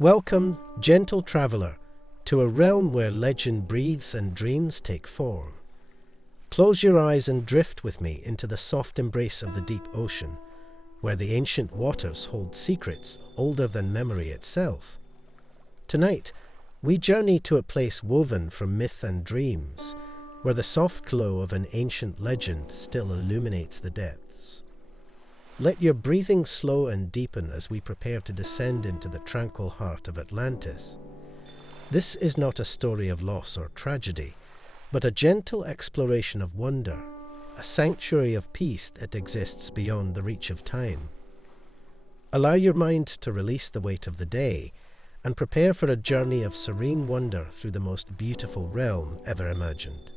Welcome, gentle traveler, to a realm where legend breathes and dreams take form. Close your eyes and drift with me into the soft embrace of the deep ocean, where the ancient waters hold secrets older than memory itself. Tonight, we journey to a place woven from myth and dreams, where the soft glow of an ancient legend still illuminates the depths. Let your breathing slow and deepen as we prepare to descend into the tranquil heart of Atlantis. This is not a story of loss or tragedy, but a gentle exploration of wonder, a sanctuary of peace that exists beyond the reach of time. Allow your mind to release the weight of the day and prepare for a journey of serene wonder through the most beautiful realm ever imagined.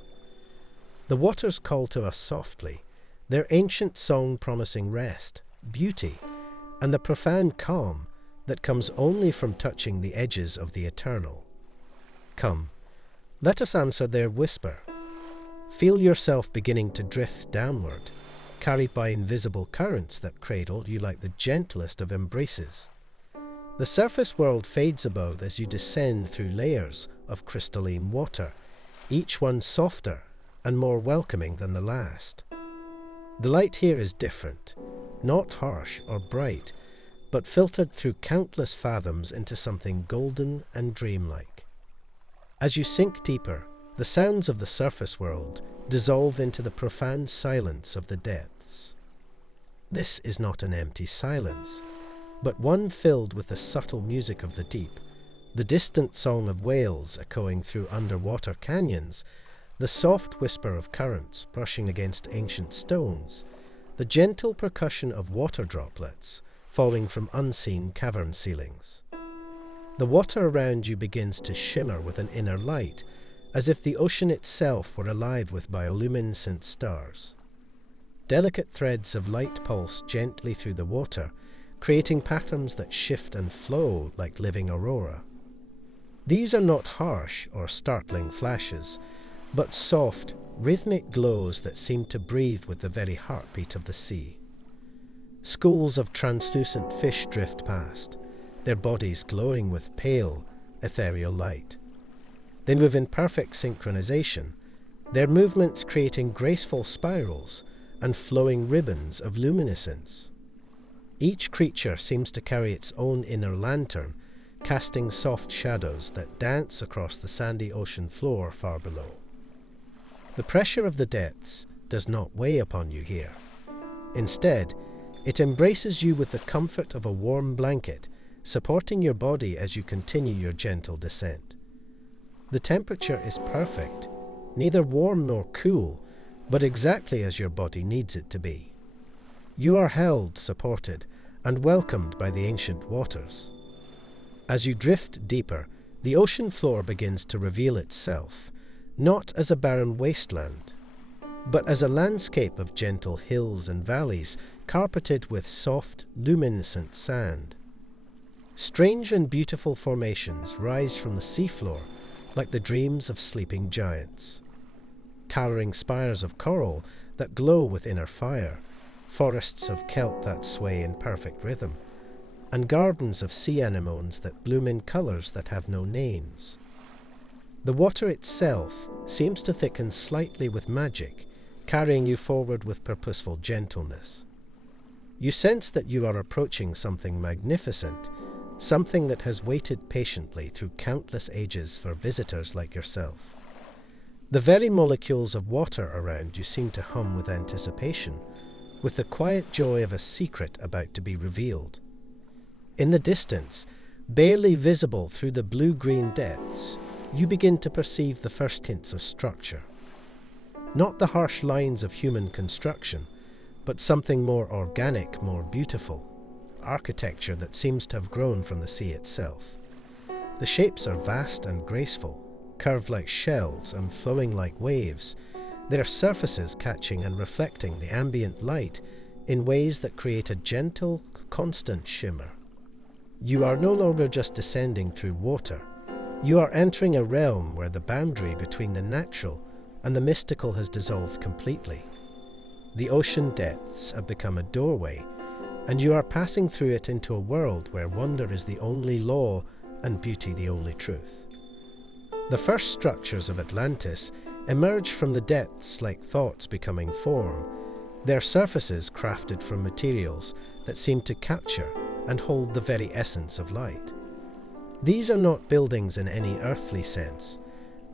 The waters call to us softly, their ancient song promising rest, beauty, and the profound calm that comes only from touching the edges of the eternal. Come, let us answer their whisper. Feel yourself beginning to drift downward, carried by invisible currents that cradle you like the gentlest of embraces. The surface world fades above as you descend through layers of crystalline water, each one softer and more welcoming than the last. The light here is different, not harsh or bright, but filtered through countless fathoms into something golden and dreamlike. As you sink deeper, the sounds of the surface world dissolve into the profound silence of the depths. This is not an empty silence, but one filled with the subtle music of the deep, the distant song of whales echoing through underwater canyons, the soft whisper of currents brushing against ancient stones, the gentle percussion of water droplets falling from unseen cavern ceilings. The water around you begins to shimmer with an inner light, as if the ocean itself were alive with bioluminescent stars. Delicate threads of light pulse gently through the water, creating patterns that shift and flow like living aurora. These are not harsh or startling flashes, but soft, rhythmic glows that seem to breathe with the very heartbeat of the sea. Schools of translucent fish drift past, their bodies glowing with pale, ethereal light. They move in perfect synchronization, their movements creating graceful spirals and flowing ribbons of luminescence. Each creature seems to carry its own inner lantern, casting soft shadows that dance across the sandy ocean floor far below. The pressure of the depths does not weigh upon you here. Instead, it embraces you with the comfort of a warm blanket, supporting your body as you continue your gentle descent. The temperature is perfect, neither warm nor cool, but exactly as your body needs it to be. You are held, supported, and welcomed by the ancient waters. As you drift deeper, the ocean floor begins to reveal itself, not as a barren wasteland, but as a landscape of gentle hills and valleys carpeted with soft, luminescent sand. Strange and beautiful formations rise from the seafloor like the dreams of sleeping giants. Towering spires of coral that glow with inner fire, forests of kelp that sway in perfect rhythm, and gardens of sea anemones that bloom in colours that have no names. The water itself seems to thicken slightly with magic, carrying you forward with purposeful gentleness. You sense that you are approaching something magnificent, something that has waited patiently through countless ages for visitors like yourself. The very molecules of water around you seem to hum with anticipation, with the quiet joy of a secret about to be revealed. In the distance, barely visible through the blue-green depths, you begin to perceive the first hints of structure. Not the harsh lines of human construction, but something more organic, more beautiful. Architecture that seems to have grown from the sea itself. The shapes are vast and graceful, curved like shells and flowing like waves, their surfaces catching and reflecting the ambient light in ways that create a gentle, constant shimmer. You are no longer just descending through water. You are entering a realm where the boundary between the natural and the mystical has dissolved completely. The ocean depths have become a doorway, and you are passing through it into a world where wonder is the only law and beauty the only truth. The first structures of Atlantis emerge from the depths like thoughts becoming form, their surfaces crafted from materials that seem to capture and hold the very essence of light. These are not buildings in any earthly sense,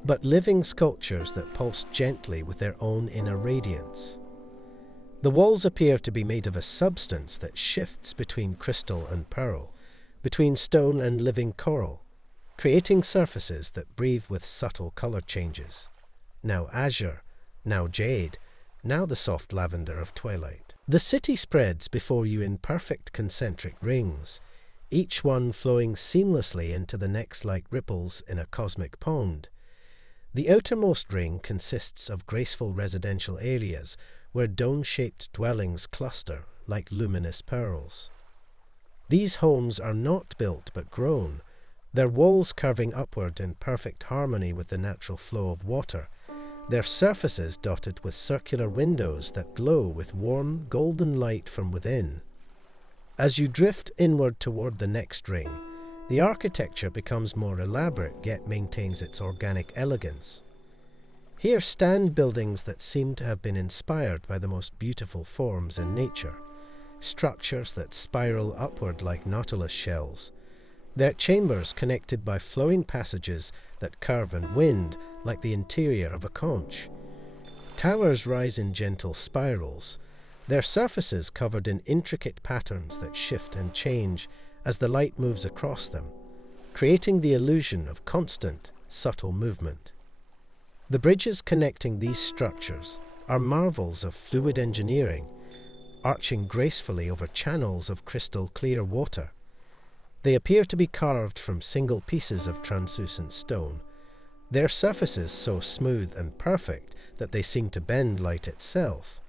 but living sculptures that pulse gently with their own inner radiance. The walls appear to be made of a substance that shifts between crystal and pearl, between stone and living coral, creating surfaces that breathe with subtle color changes. Now azure, now jade, now the soft lavender of twilight. The city spreads before you in perfect concentric rings, each one flowing seamlessly into the next like ripples in a cosmic pond. The outermost ring consists of graceful residential areas where dome-shaped dwellings cluster like luminous pearls. These homes are not built but grown, their walls curving upward in perfect harmony with the natural flow of water, their surfaces dotted with circular windows that glow with warm, golden light from within. As you drift inward toward the next ring, the architecture becomes more elaborate yet maintains its organic elegance. Here stand buildings that seem to have been inspired by the most beautiful forms in nature, structures that spiral upward like nautilus shells, their chambers connected by flowing passages that curve and wind like the interior of a conch. Towers rise in gentle spirals, their surfaces covered in intricate patterns that shift and change as the light moves across them, creating the illusion of constant, subtle movement. The bridges connecting these structures are marvels of fluid engineering, arching gracefully over channels of crystal clear water. They appear to be carved from single pieces of translucent stone, their surfaces so smooth and perfect that they seem to bend light itself.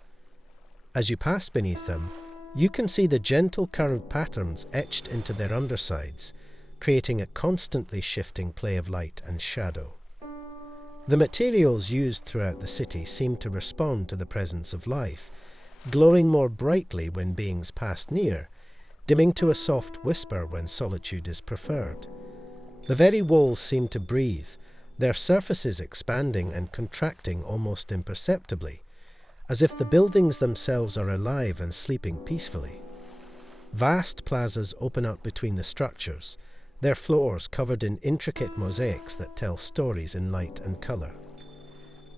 As you pass beneath them, you can see the gentle curved patterns etched into their undersides, creating a constantly shifting play of light and shadow. The materials used throughout the city seem to respond to the presence of life, glowing more brightly when beings pass near, dimming to a soft whisper when solitude is preferred. The very walls seem to breathe, their surfaces expanding and contracting almost imperceptibly, as if the buildings themselves are alive and sleeping peacefully. Vast plazas open up between the structures, their floors covered in intricate mosaics that tell stories in light and color.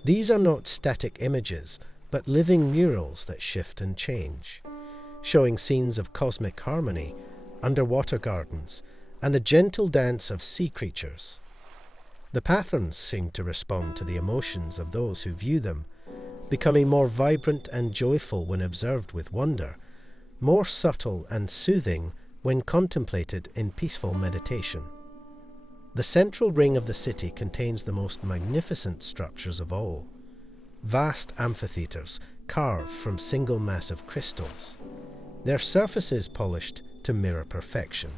These are not static images, but living murals that shift and change, showing scenes of cosmic harmony, underwater gardens, and the gentle dance of sea creatures. The patterns seem to respond to the emotions of those who view them, becoming more vibrant and joyful when observed with wonder, more subtle and soothing when contemplated in peaceful meditation. The central ring of the city contains the most magnificent structures of all, vast amphitheaters carved from single massive crystals, their surfaces polished to mirror perfection.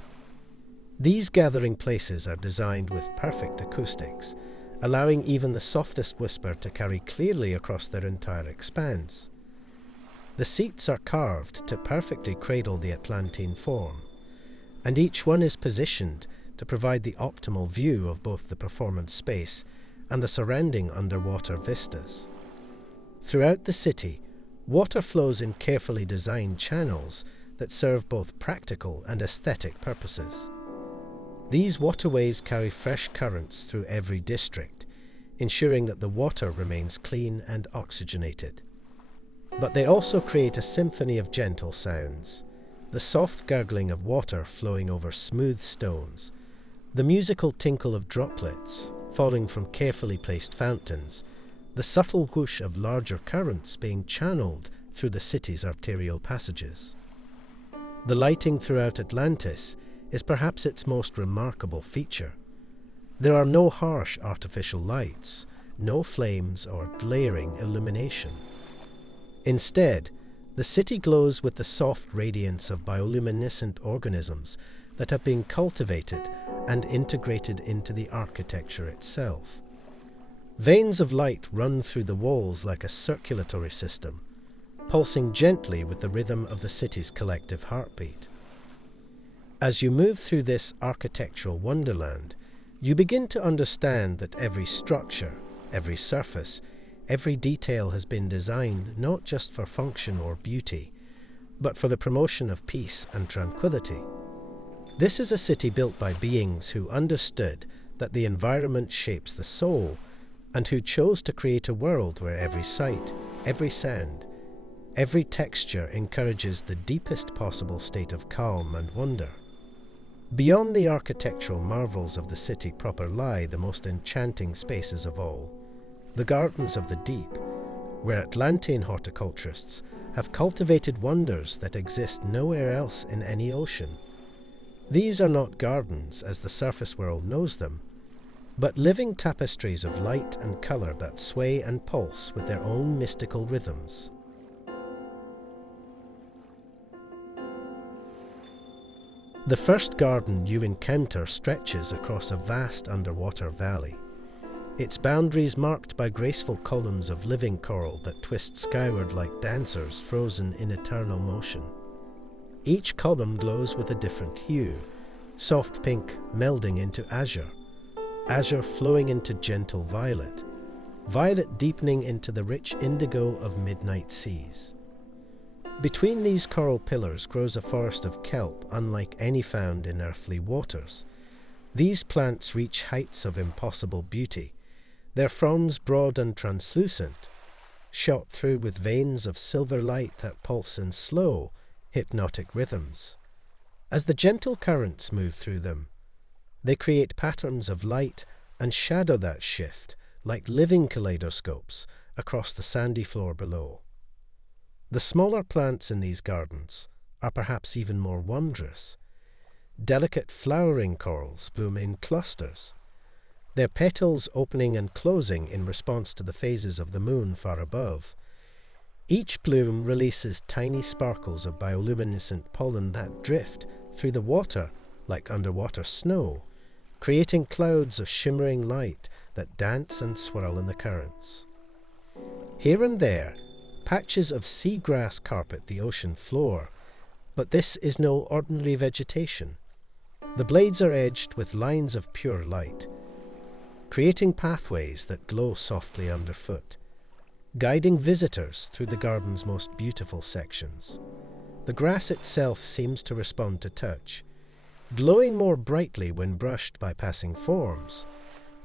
These gathering places are designed with perfect acoustics, allowing even the softest whisper to carry clearly across their entire expanse. The seats are carved to perfectly cradle the Atlantean form, and each one is positioned to provide the optimal view of both the performance space and the surrounding underwater vistas. Throughout the city, water flows in carefully designed channels that serve both practical and aesthetic purposes. These waterways carry fresh currents through every district, ensuring that the water remains clean and oxygenated. But they also create a symphony of gentle sounds, the soft gurgling of water flowing over smooth stones, the musical tinkle of droplets falling from carefully placed fountains, the subtle whoosh of larger currents being channeled through the city's arterial passages. The lighting throughout Atlantis is perhaps its most remarkable feature. There are no harsh artificial lights, no flames or glaring illumination. Instead, the city glows with the soft radiance of bioluminescent organisms that have been cultivated and integrated into the architecture itself. Veins of light run through the walls like a circulatory system, pulsing gently with the rhythm of the city's collective heartbeat. As you move through this architectural wonderland, you begin to understand that every structure, every surface, every detail has been designed not just for function or beauty, but for the promotion of peace and tranquility. This is a city built by beings who understood that the environment shapes the soul, and who chose to create a world where every sight, every sound, every texture encourages the deepest possible state of calm and wonder. Beyond the architectural marvels of the city proper lie the most enchanting spaces of all, the gardens of the deep, where Atlantean horticulturists have cultivated wonders that exist nowhere else in any ocean. These are not gardens as the surface world knows them, but living tapestries of light and colour that sway and pulse with their own mystical rhythms. The first garden you encounter stretches across a vast underwater valley, its boundaries marked by graceful columns of living coral that twist skyward like dancers frozen in eternal motion. Each column glows with a different hue, soft pink melding into azure, azure flowing into gentle violet, violet deepening into the rich indigo of midnight seas. Between these coral pillars grows a forest of kelp unlike any found in earthly waters. These plants reach heights of impossible beauty, their fronds broad and translucent, shot through with veins of silver light that pulse in slow, hypnotic rhythms. As the gentle currents move through them, they create patterns of light and shadow that shift like living kaleidoscopes across the sandy floor below. The smaller plants in these gardens are perhaps even more wondrous. Delicate flowering corals bloom in clusters, their petals opening and closing in response to the phases of the moon far above. Each bloom releases tiny sparkles of bioluminescent pollen that drift through the water like underwater snow, creating clouds of shimmering light that dance and swirl in the currents. Here and there, patches of seagrass carpet the ocean floor, but this is no ordinary vegetation. The blades are edged with lines of pure light, creating pathways that glow softly underfoot, guiding visitors through the garden's most beautiful sections. The grass itself seems to respond to touch, glowing more brightly when brushed by passing forms,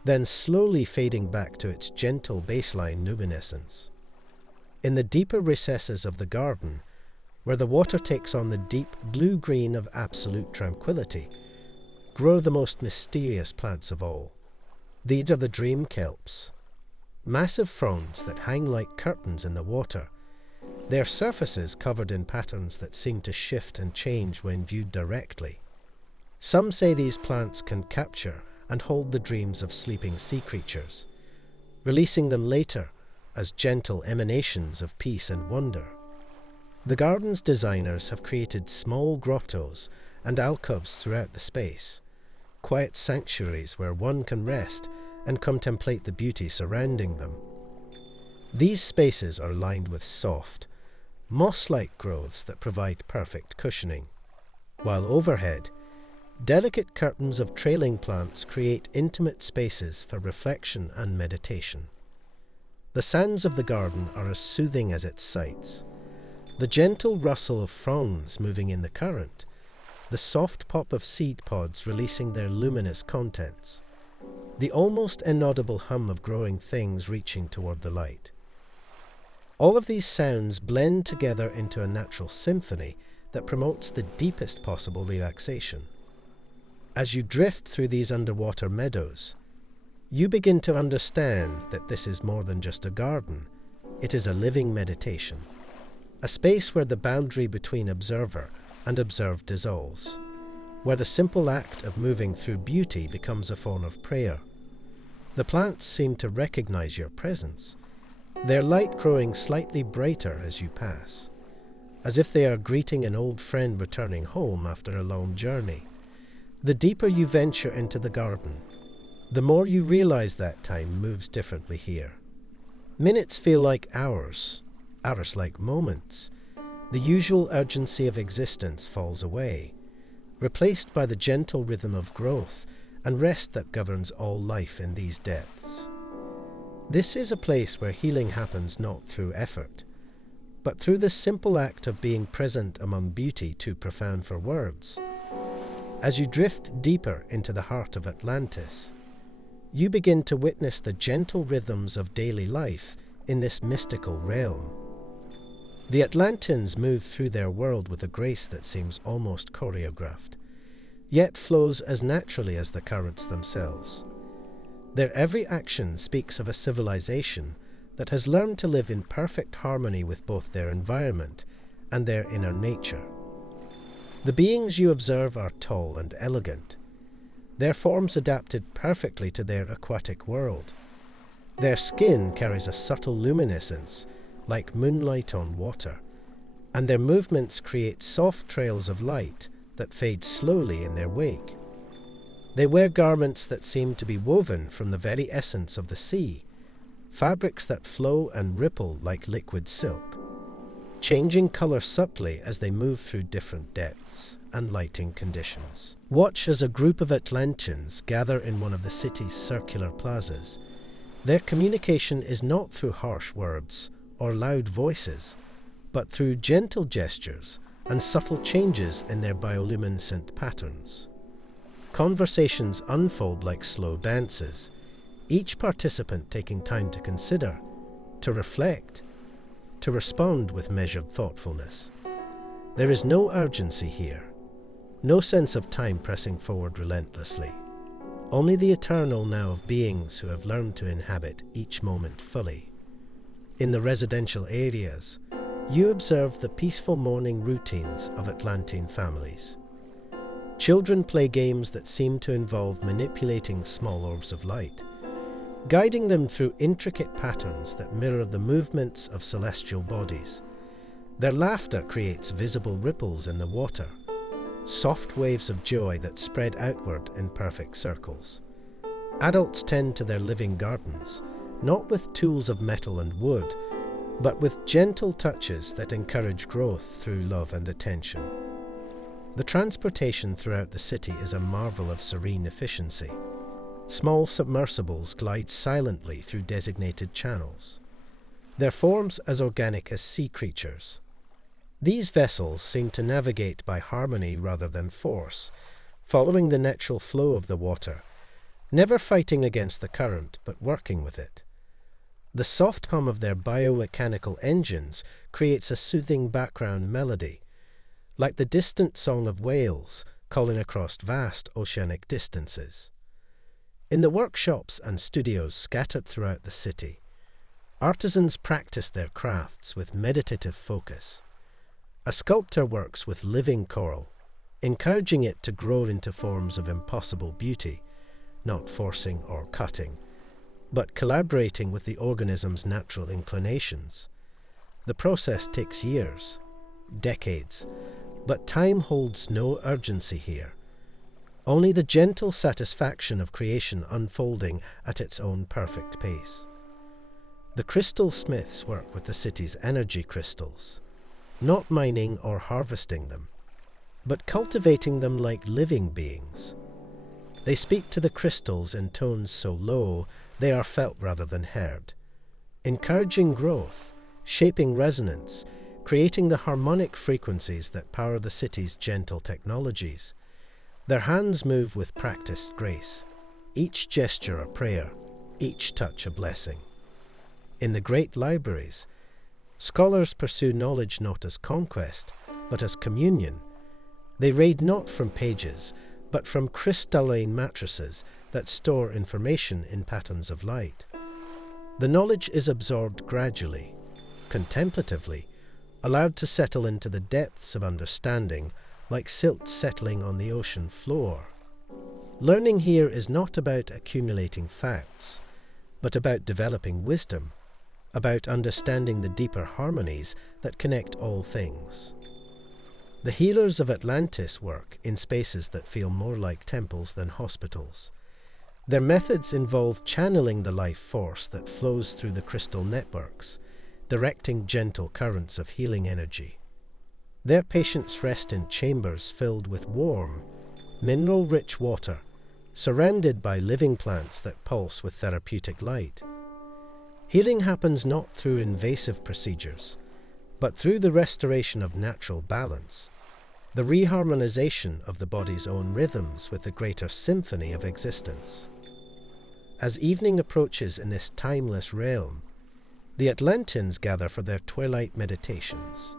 then slowly fading back to its gentle baseline luminescence. In the deeper recesses of the garden, where the water takes on the deep blue-green of absolute tranquility, grow the most mysterious plants of all. These are the dream kelps, massive fronds that hang like curtains in the water, their surfaces covered in patterns that seem to shift and change when viewed directly. Some say these plants can capture and hold the dreams of sleeping sea creatures, releasing them later as gentle emanations of peace and wonder. The garden's designers have created small grottos and alcoves throughout the space, quiet sanctuaries where one can rest and contemplate the beauty surrounding them. These spaces are lined with soft, moss-like growths that provide perfect cushioning, while overhead, delicate curtains of trailing plants create intimate spaces for reflection and meditation. The sounds of the garden are as soothing as its sights. The gentle rustle of fronds moving in the current, the soft pop of seed pods releasing their luminous contents, the almost inaudible hum of growing things reaching toward the light. All of these sounds blend together into a natural symphony that promotes the deepest possible relaxation. As you drift through these underwater meadows, you begin to understand that this is more than just a garden. It is a living meditation, a space where the boundary between observer and observed dissolves, where the simple act of moving through beauty becomes a form of prayer. The plants seem to recognize your presence, their light growing slightly brighter as you pass, as if they are greeting an old friend returning home after a long journey. The deeper you venture into the garden, the more you realize that time moves differently here. Minutes feel like hours, hours like moments. The usual urgency of existence falls away. replaced by the gentle rhythm of growth and rest that governs all life in these depths. This is a place where healing happens not through effort, but through the simple act of being present among beauty too profound for words. As you drift deeper into the heart of Atlantis, you begin to witness the gentle rhythms of daily life in this mystical realm. The Atlanteans move through their world with a grace that seems almost choreographed, yet flows as naturally as the currents themselves. Their every action speaks of a civilization that has learned to live in perfect harmony with both their environment and their inner nature. The beings you observe are tall and elegant, their forms adapted perfectly to their aquatic world. Their skin carries a subtle luminescence, like moonlight on water, and their movements create soft trails of light that fade slowly in their wake. They wear garments that seem to be woven from the very essence of the sea, fabrics that flow and ripple like liquid silk, changing color subtly as they move through different depths and lighting conditions. Watch as a group of Atlanteans gather in one of the city's circular plazas. Their communication is not through harsh words or loud voices, but through gentle gestures and subtle changes in their bioluminescent patterns. Conversations unfold like slow dances, each participant taking time to consider, to reflect, to respond with measured thoughtfulness. There is no urgency here, no sense of time pressing forward relentlessly, only the eternal now of beings who have learned to inhabit each moment fully. In the residential areas, you observe the peaceful morning routines of Atlantean families. Children play games that seem to involve manipulating small orbs of light, guiding them through intricate patterns that mirror the movements of celestial bodies. Their laughter creates visible ripples in the water, soft waves of joy that spread outward in perfect circles. Adults tend to their living gardens, not with tools of metal and wood, but with gentle touches that encourage growth through love and attention. The transportation throughout the city is a marvel of serene efficiency. Small submersibles glide silently through designated channels, their forms as organic as sea creatures. These vessels seem to navigate by harmony rather than force, following the natural flow of the water, never fighting against the current but working with it. The soft hum of their biomechanical engines creates a soothing background melody, like the distant song of whales calling across vast oceanic distances. In the workshops and studios scattered throughout the city, artisans practice their crafts with meditative focus. A sculptor works with living coral, encouraging it to grow into forms of impossible beauty, not forcing or cutting, but collaborating with the organism's natural inclinations. The process takes years, decades, but time holds no urgency here. Only the gentle satisfaction of creation unfolding at its own perfect pace. The crystal smiths work with the city's energy crystals, not mining or harvesting them, but cultivating them like living beings. They speak to the crystals in tones so low they are felt rather than heard, encouraging growth, shaping resonance, creating the harmonic frequencies that power the city's gentle technologies. Their hands move with practiced grace, each gesture a prayer, each touch a blessing. In the great libraries, scholars pursue knowledge not as conquest, but as communion. They raid not from pages, but from crystalline matrices that store information in patterns of light. The knowledge is absorbed gradually, contemplatively, allowed to settle into the depths of understanding, like silt settling on the ocean floor. Learning here is not about accumulating facts, but about developing wisdom, about understanding the deeper harmonies that connect all things. The healers of Atlantis work in spaces that feel more like temples than hospitals. Their methods involve channeling the life force that flows through the crystal networks, directing gentle currents of healing energy. Their patients rest in chambers filled with warm, mineral-rich water, surrounded by living plants that pulse with therapeutic light. Healing happens not through invasive procedures, but through the restoration of natural balance, the reharmonization of the body's own rhythms with the greater symphony of existence. As evening approaches in this timeless realm, the Atlanteans gather for their twilight meditations.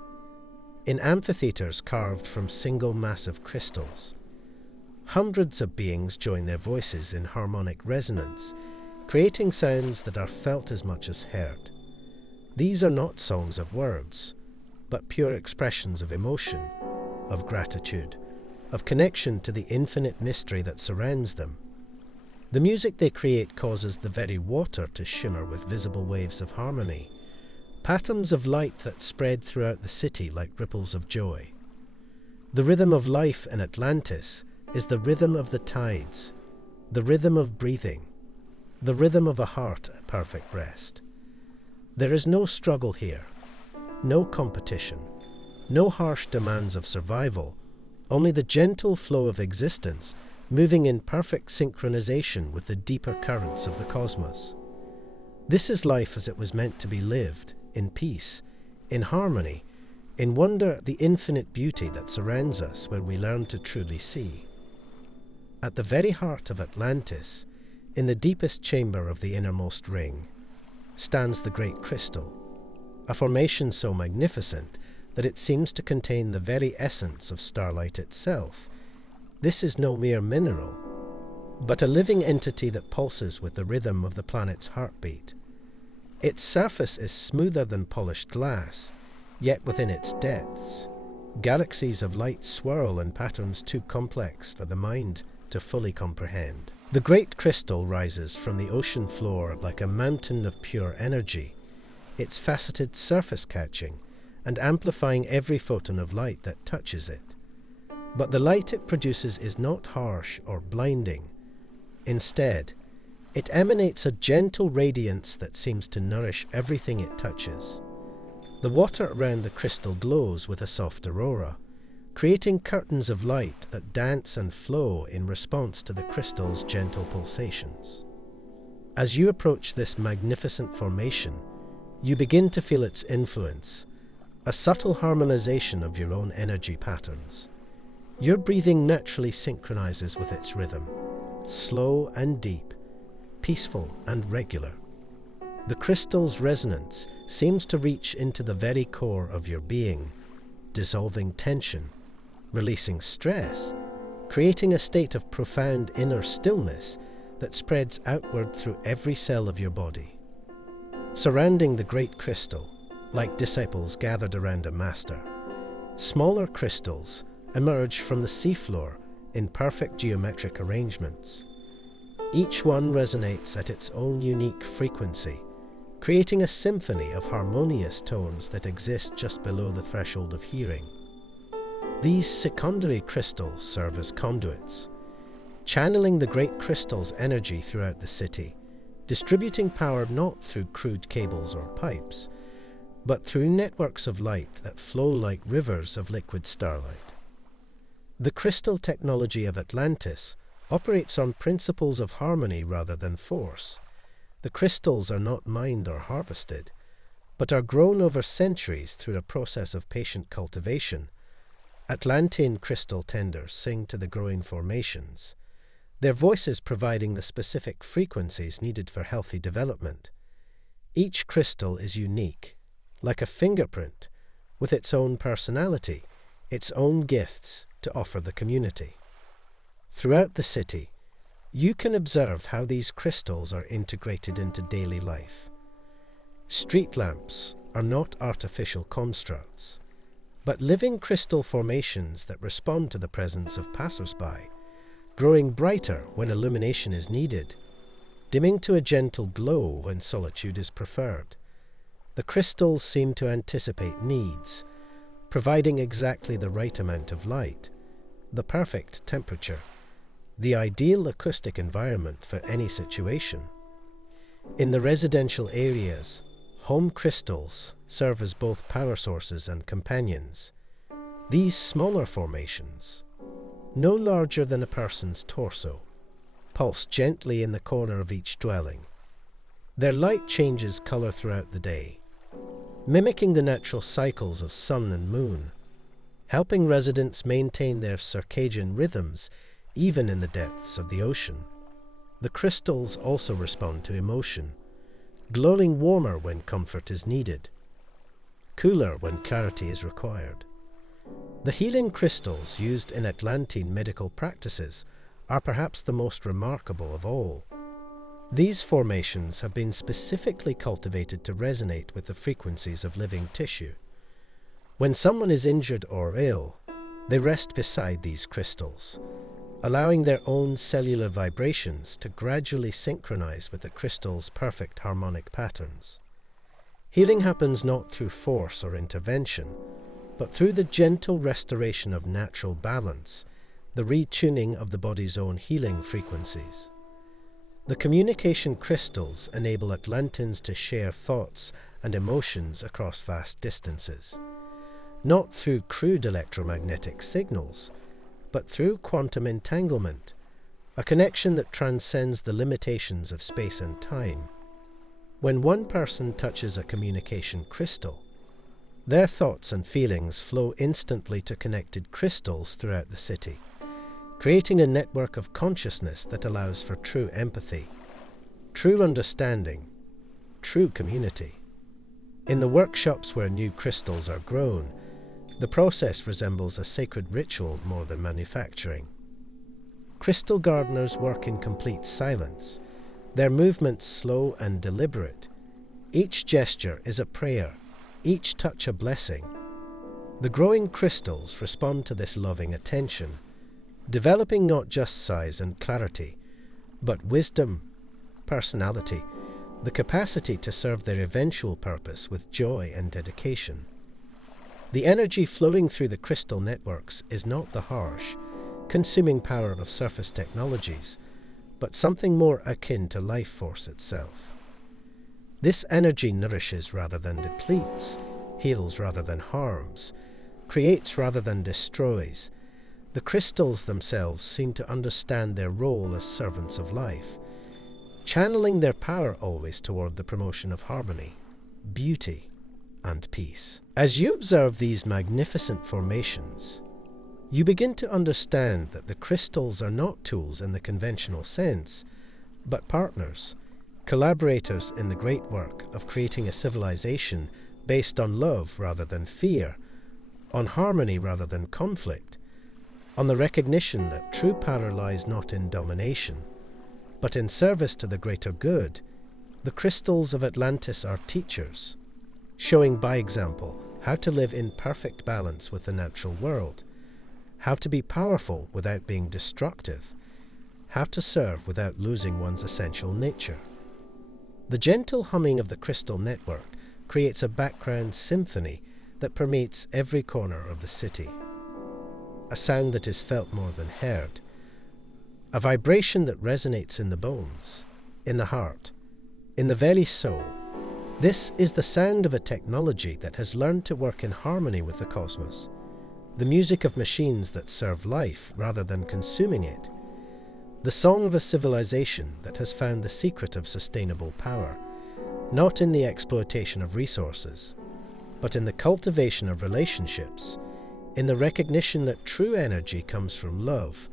In amphitheaters carved from single massive crystals, hundreds of beings join their voices in harmonic resonance, creating sounds that are felt as much as heard. These are not songs of words, but pure expressions of emotion, of gratitude, of connection to the infinite mystery that surrounds them. The music they create causes the very water to shimmer with visible waves of harmony, patterns of light that spread throughout the city like ripples of joy. The rhythm of life in Atlantis is the rhythm of the tides, the rhythm of breathing, the rhythm of a heart at perfect rest. There is no struggle here, no competition, no harsh demands of survival, only the gentle flow of existence moving in perfect synchronization with the deeper currents of the cosmos. This is life as it was meant to be lived, in peace, in harmony, in wonder at the infinite beauty that surrounds us when we learn to truly see. At the very heart of Atlantis, in the deepest chamber of the innermost ring, stands the great crystal, a formation so magnificent that it seems to contain the very essence of starlight itself. This is no mere mineral, but a living entity that pulses with the rhythm of the planet's heartbeat. Its surface is smoother than polished glass, yet within its depths, galaxies of light swirl in patterns too complex for the mind to fully comprehend. The great crystal rises from the ocean floor like a mountain of pure energy, its faceted surface catching and amplifying every photon of light that touches it. But the light it produces is not harsh or blinding. Instead, it emanates a gentle radiance that seems to nourish everything it touches. The water around the crystal glows with a soft aurora, creating curtains of light that dance and flow in response to the crystal's gentle pulsations. As you approach this magnificent formation, you begin to feel its influence, a subtle harmonization of your own energy patterns. Your breathing naturally synchronizes with its rhythm, slow and deep, peaceful and regular. The crystal's resonance seems to reach into the very core of your being, dissolving tension, releasing stress, creating a state of profound inner stillness that spreads outward through every cell of your body. Surrounding the great crystal, like disciples gathered around a master, smaller crystals emerge from the seafloor in perfect geometric arrangements. Each one resonates at its own unique frequency, creating a symphony of harmonious tones that exist just below the threshold of hearing. These secondary crystals serve as conduits, channeling the great crystal's energy throughout the city, distributing power not through crude cables or pipes, but through networks of light that flow like rivers of liquid starlight. The crystal technology of Atlantis operates on principles of harmony rather than force. The crystals are not mined or harvested, but are grown over centuries through a process of patient cultivation. Atlantean crystal tenders sing to the growing formations, their voices providing the specific frequencies needed for healthy development. Each crystal is unique, like a fingerprint, with its own personality, its own gifts to offer the community. Throughout the city, you can observe how these crystals are integrated into daily life. Street lamps are not artificial constructs, but living crystal formations that respond to the presence of passers-by, growing brighter when illumination is needed, dimming to a gentle glow when solitude is preferred. The crystals seem to anticipate needs, providing exactly the right amount of light, the perfect temperature, the ideal acoustic environment for any situation. In the residential areas, home crystals serve as both power sources and companions. These smaller formations, no larger than a person's torso, pulse gently in the corner of each dwelling. Their light changes color throughout the day, mimicking the natural cycles of sun and moon, helping residents maintain their circadian rhythms even in the depths of the ocean. The crystals also respond to emotion, glowing warmer when comfort is needed, cooler when clarity is required. The healing crystals used in Atlantean medical practices are perhaps the most remarkable of all. These formations have been specifically cultivated to resonate with the frequencies of living tissue. When someone is injured or ill, they rest beside these crystals, allowing their own cellular vibrations to gradually synchronize with the crystal's perfect harmonic patterns. Healing happens not through force or intervention, but through the gentle restoration of natural balance, the retuning of the body's own healing frequencies. The communication crystals enable Atlanteans to share thoughts and emotions across vast distances, not through crude electromagnetic signals, but through quantum entanglement, a connection that transcends the limitations of space and time. When one person touches a communication crystal, their thoughts and feelings flow instantly to connected crystals throughout the city, creating a network of consciousness that allows for true empathy, true understanding, true community. In the workshops where new crystals are grown, the process resembles a sacred ritual more than manufacturing. Crystal gardeners work in complete silence, their movements slow and deliberate. Each gesture is a prayer, each touch a blessing. The growing crystals respond to this loving attention, developing not just size and clarity, but wisdom, personality, the capacity to serve their eventual purpose with joy and dedication. The energy flowing through the crystal networks is not the harsh, consuming power of surface technologies, but something more akin to life force itself. This energy nourishes rather than depletes, heals rather than harms, creates rather than destroys. The crystals themselves seem to understand their role as servants of life, channeling their power always toward the promotion of harmony, beauty, and peace. As you observe these magnificent formations, you begin to understand that the crystals are not tools in the conventional sense, but partners, collaborators in the great work of creating a civilization based on love rather than fear, on harmony rather than conflict, on the recognition that true power lies not in domination, but in service to the greater good. The crystals of Atlantis are teachers, showing by example how to live in perfect balance with the natural world, how to be powerful without being destructive, how to serve without losing one's essential nature. The gentle humming of the crystal network creates a background symphony that permeates every corner of the city, a sound that is felt more than heard, a vibration that resonates in the bones, in the heart, in the very soul. This is the sound of a technology that has learned to work in harmony with the cosmos, the music of machines that serve life rather than consuming it, the song of a civilization that has found the secret of sustainable power, not in the exploitation of resources, but in the cultivation of relationships, in the recognition that true energy comes from love,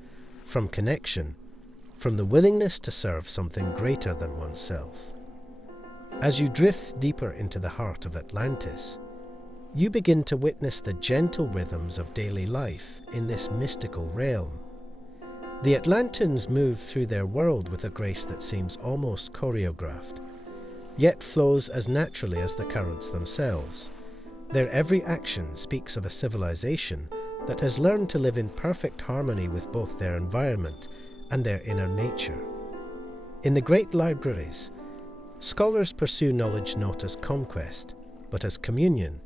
from connection, from the willingness to serve something greater than oneself. As you drift deeper into the heart of Atlantis, you begin to witness the gentle rhythms of daily life in this mystical realm. The Atlanteans move through their world with a grace that seems almost choreographed, yet flows as naturally as the currents themselves. Their every action speaks of a civilization that has learned to live in perfect harmony with both their environment and their inner nature. In the great libraries, scholars pursue knowledge not as conquest, but as communion.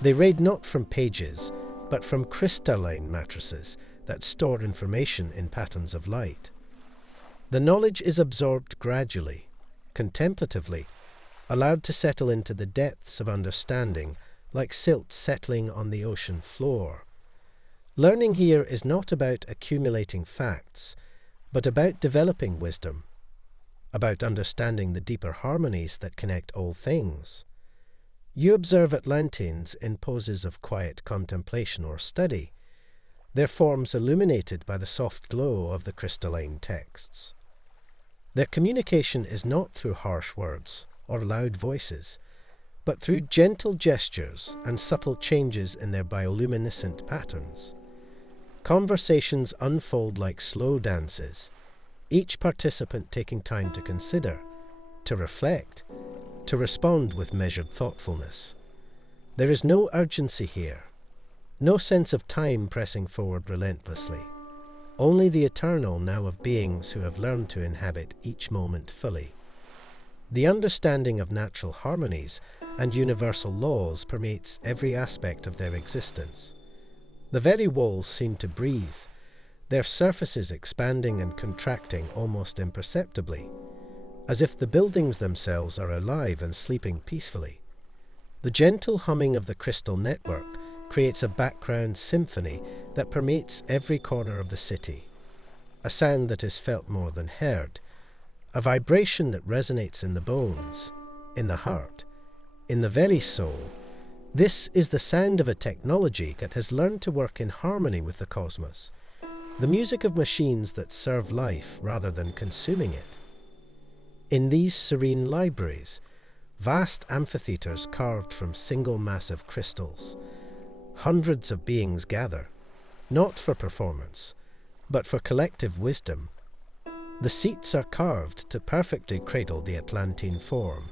They raid not from pages, but from crystalline matrices that store information in patterns of light. The knowledge is absorbed gradually, contemplatively, allowed to settle into the depths of understanding like silt settling on the ocean floor. Learning here is not about accumulating facts, but about developing wisdom, about understanding the deeper harmonies that connect all things. You observe Atlanteans in poses of quiet contemplation or study, their forms illuminated by the soft glow of the crystalline texts. Their communication is not through harsh words or loud voices, but through gentle gestures and subtle changes in their bioluminescent patterns. Conversations unfold like slow dances, each participant taking time to consider, to reflect, to respond with measured thoughtfulness. There is no urgency here, no sense of time pressing forward relentlessly, only the eternal now of beings who have learned to inhabit each moment fully. The understanding of natural harmonies and universal laws permeates every aspect of their existence. The very walls seem to breathe, their surfaces expanding and contracting almost imperceptibly, as if the buildings themselves are alive and sleeping peacefully. The gentle humming of the crystal network creates a background symphony that permeates every corner of the city, a sound that is felt more than heard, a vibration that resonates in the bones, in the heart, in the very soul. This is the sound of a technology that has learned to work in harmony with the cosmos, the music of machines that serve life rather than consuming it. In these serene libraries, vast amphitheaters carved from single massive crystals, hundreds of beings gather, not for performance, but for collective wisdom. The seats are carved to perfectly cradle the Atlantean form,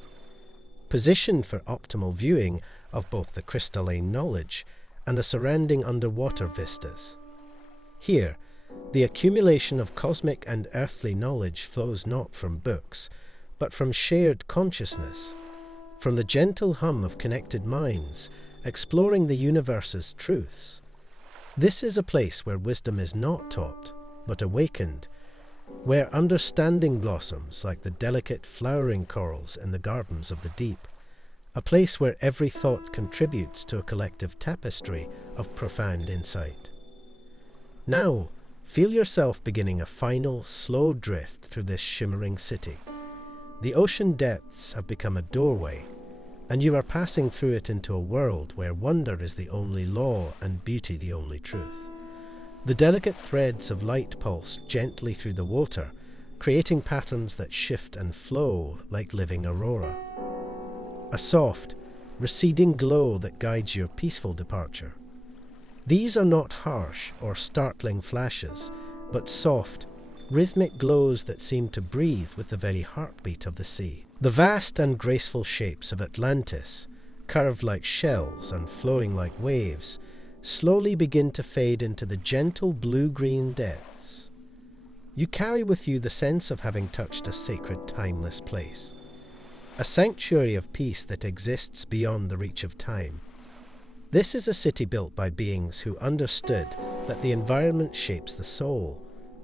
positioned for optimal viewing of both the crystalline knowledge and the surrounding underwater vistas. Here, the accumulation of cosmic and earthly knowledge flows not from books, but from shared consciousness, from the gentle hum of connected minds exploring the universe's truths. This is a place where wisdom is not taught, but awakened, where understanding blossoms like the delicate flowering corals in the gardens of the deep, a place where every thought contributes to a collective tapestry of profound insight. Now, feel yourself beginning a final, slow drift through this shimmering city. The ocean depths have become a doorway, and you are passing through it into a world where wonder is the only law and beauty the only truth. The delicate threads of light pulse gently through the water, creating patterns that shift and flow like living aurora. A soft, receding glow that guides your peaceful departure. These are not harsh or startling flashes, but soft, rhythmic glows that seem to breathe with the very heartbeat of the sea. The vast and graceful shapes of Atlantis, curved like shells and flowing like waves, slowly begin to fade into the gentle blue-green depths. You carry with you the sense of having touched a sacred, timeless place, a sanctuary of peace that exists beyond the reach of time. This is a city built by beings who understood that the environment shapes the soul,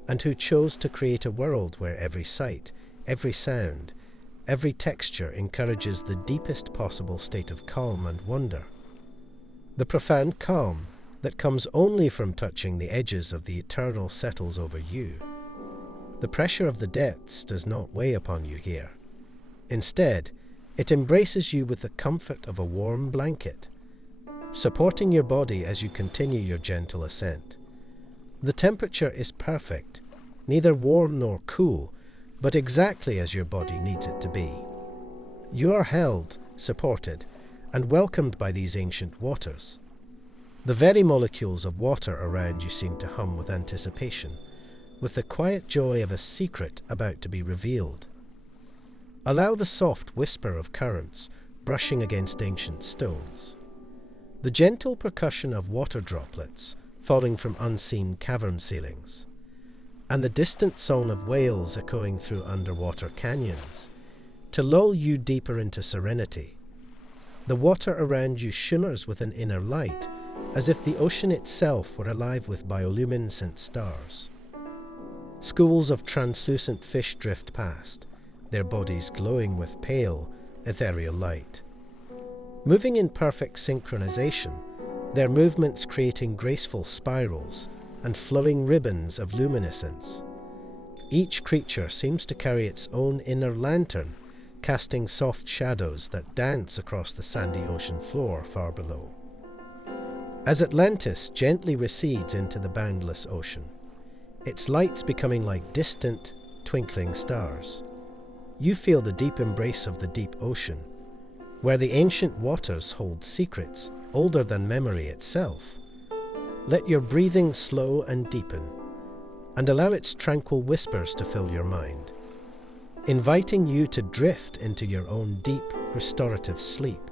and who chose to create a world where every sight, every sound, every texture encourages the deepest possible state of calm and wonder. The profound calm that comes only from touching the edges of the eternal settles over you. The pressure of the depths does not weigh upon you here. Instead, it embraces you with the comfort of a warm blanket, supporting your body as you continue your gentle ascent. The temperature is perfect, neither warm nor cool, but exactly as your body needs it to be. You are held, supported, and welcomed by these ancient waters. The very molecules of water around you seem to hum with anticipation, with the quiet joy of a secret about to be revealed. Allow the soft whisper of currents brushing against ancient stones, the gentle percussion of water droplets falling from unseen cavern ceilings, and the distant song of whales echoing through underwater canyons, to lull you deeper into serenity. The water around you shimmers with an inner light, as if the ocean itself were alive with bioluminescent stars. Schools of translucent fish drift past, their bodies glowing with pale, ethereal light. Moving in perfect synchronization, their movements creating graceful spirals and flowing ribbons of luminescence. Each creature seems to carry its own inner lantern, casting soft shadows that dance across the sandy ocean floor far below. As Atlantis gently recedes into the boundless ocean, its lights becoming like distant, twinkling stars, you feel the deep embrace of the deep ocean, where the ancient waters hold secrets older than memory itself. Let your breathing slow and deepen, and allow its tranquil whispers to fill your mind, inviting you to drift into your own deep, restorative sleep,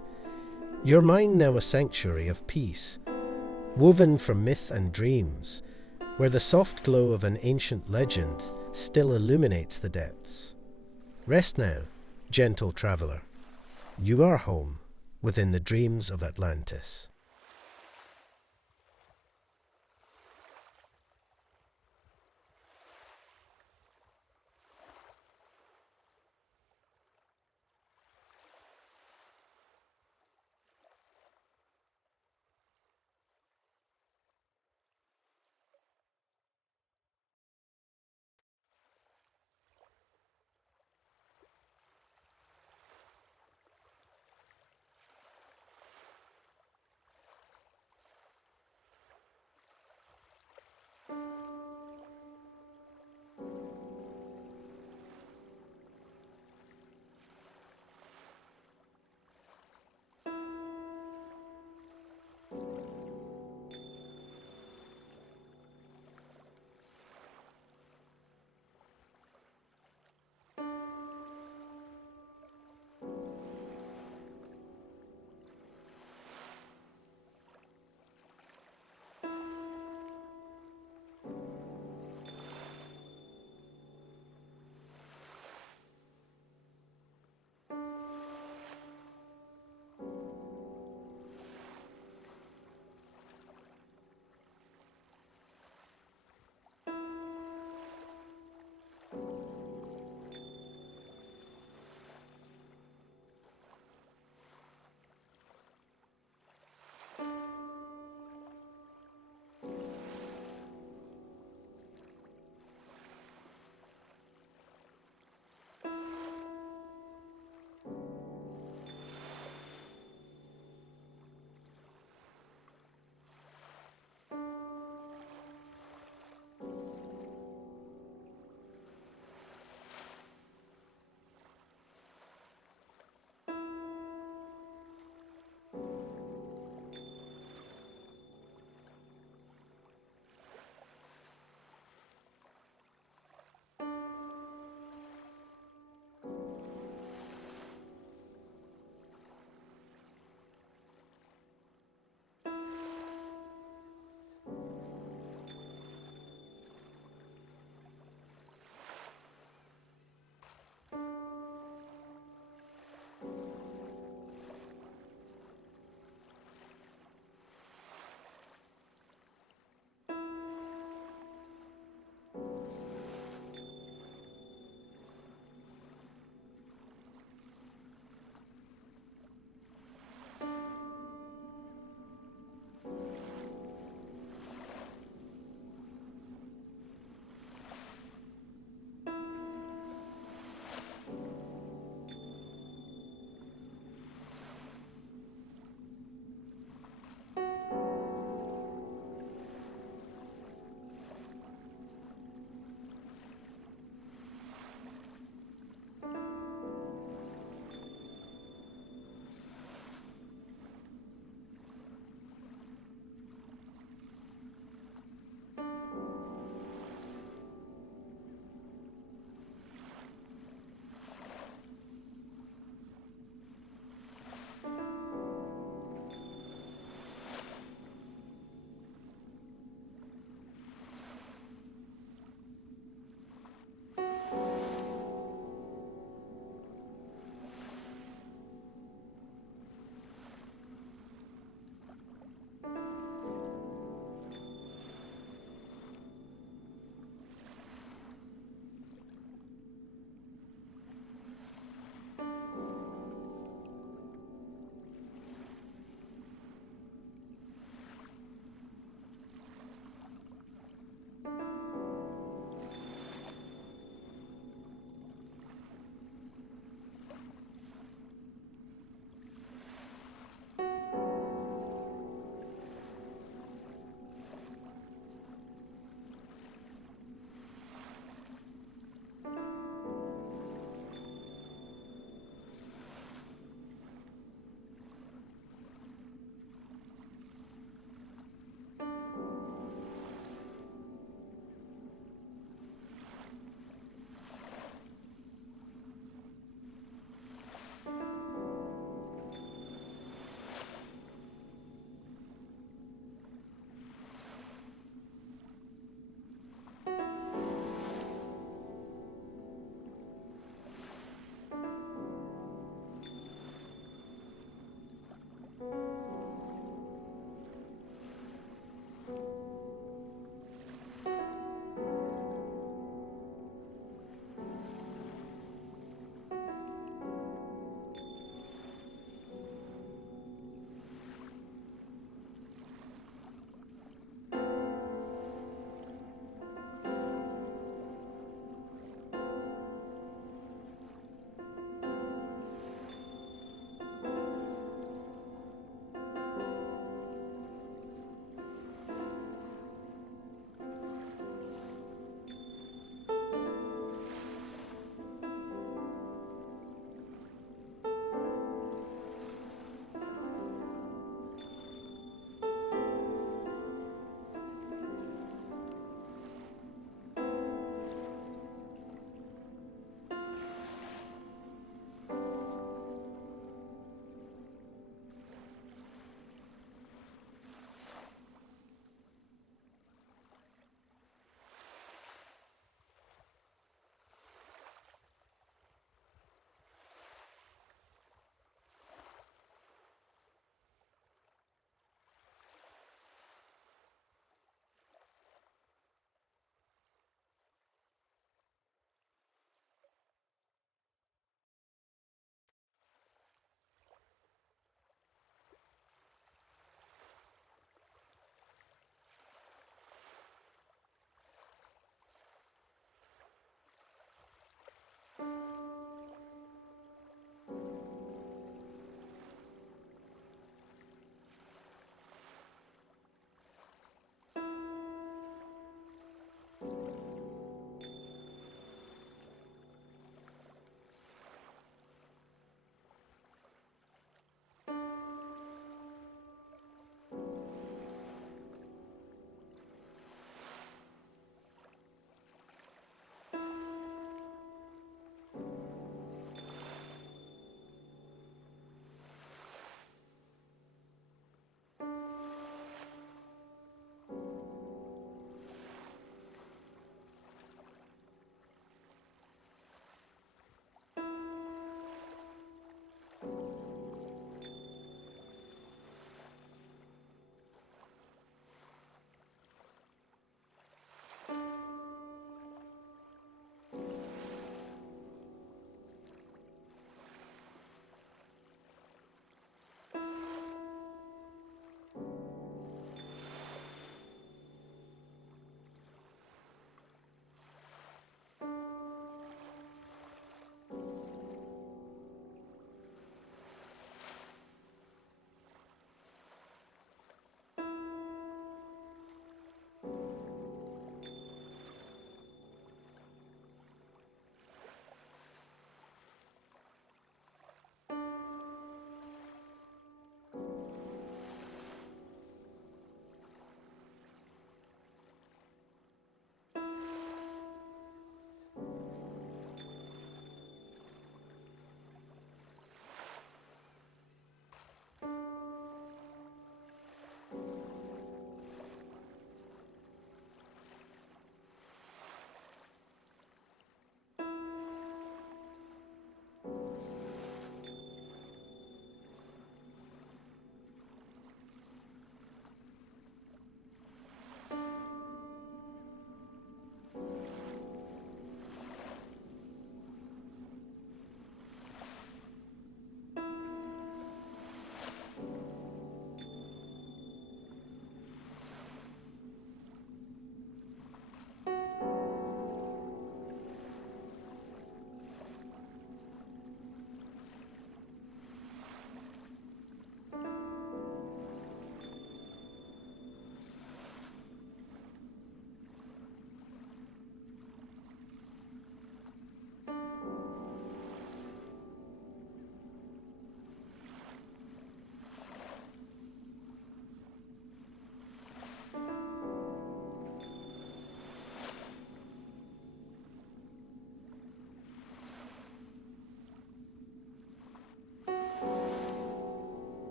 your mind now a sanctuary of peace, woven from myth and dreams, where the soft glow of an ancient legend still illuminates the depths. Rest now, gentle traveler. You are home within the dreams of Atlantis.